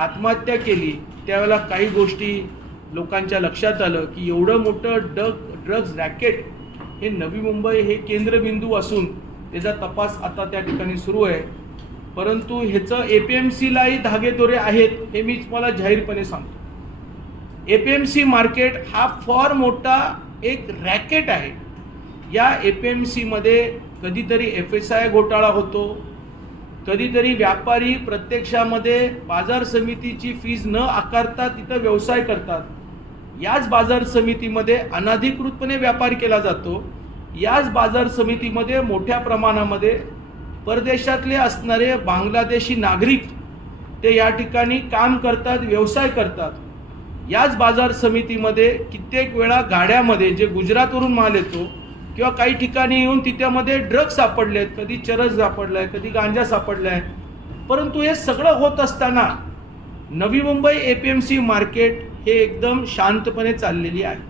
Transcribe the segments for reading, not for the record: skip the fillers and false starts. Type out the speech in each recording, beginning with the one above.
आत्महत्या केली त्यावेळेला काही गोष्टी लोकांच्या लक्षात आलं की एवढं मोठं ड्रग्ज रॅकेट हे नवी मुंबई हे केंद्रबिंदू असून त्याचा तपास आता त्या ठिकाणी सुरू आहे. परंतु ह्याचं APMCलाही धागेदोरे आहेत हे मी तुम्हाला जाहीरपणे सांगतो. APMC मार्केट हा फार मोठा एक रॅकेट आहे. या APMCमध्ये कधीतरी FSI घोटाळा होतो, कधीतरी व्यापारी प्रत्यक्षामध्ये बाजार समितीची फीज न आकारता तिथं व्यवसाय करतात. याच बाजार समितीमध्ये अनधिकृतपणे व्यापार केला जातो. याच बाजार समितीमध्ये मोठ्या प्रमाणामध्ये परदेशातले असणारे बांगलादेशी नागरिक ते या ठिकाणी काम करतात, व्यवसाय करतात. याच बाजार समितीमध्ये कित्येक वेळा गाड्यामध्ये जे गुजरातवरून माल येतो किंवा काही ठिकाणी येऊन तिच्यामध्ये ड्रग्ज सापडलेत, कधी चरस सापडलाय, कधी गांजा सापडलाय. परंतु हे सगळं होत असताना नवी मुंबई APMC मार्केट हे एकदम शांतपणे चाललेली आहे.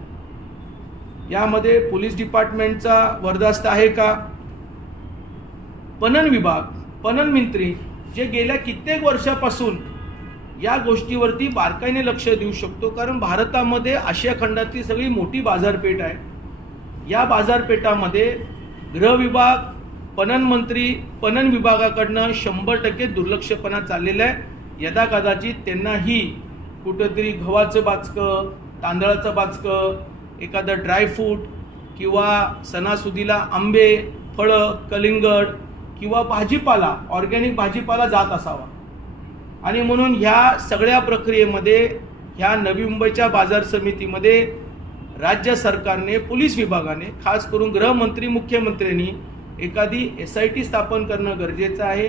यामध्ये पोलीस डिपार्टमेंटचा बरदास्त आहे का? पणन विभाग, पणन मंत्री जे गेल्या कित्येक वर्षापासून या गोष्टीवरती बारकाईने लक्ष देऊ शकतो, कारण भारतामध्ये आशिया खंडातली सगळी मोठी बाजारपेठ आहे. या बाजारपेठामध्ये गृह विभाग, पणन मंत्री, पणन विभागाकडनं 100% दुर्लक्षपणा चाललेला आहे. यदाकदाचित त्यांनाही कुठंतरी गव्हाचं बाचकं, तांदळाचं बाचकं, एखादं ड्रायफ्रूट किंवा सणासुदीला आंबे, फळं, कलिंगड किंवा भाजीपाला, ऑर्गॅनिक भाजीपाला जात असावा. आणि म्हणून ह्या सगळ्या प्रक्रियेमध्ये ह्या नवी मुंबईच्या बाजार समितीमध्ये राज्य सरकारने, पोलीस विभागाने, खास करून गृहमंत्री, मुख्यमंत्र्यांनी एखादी SIT स्थापन करणं गरजेचं आहे.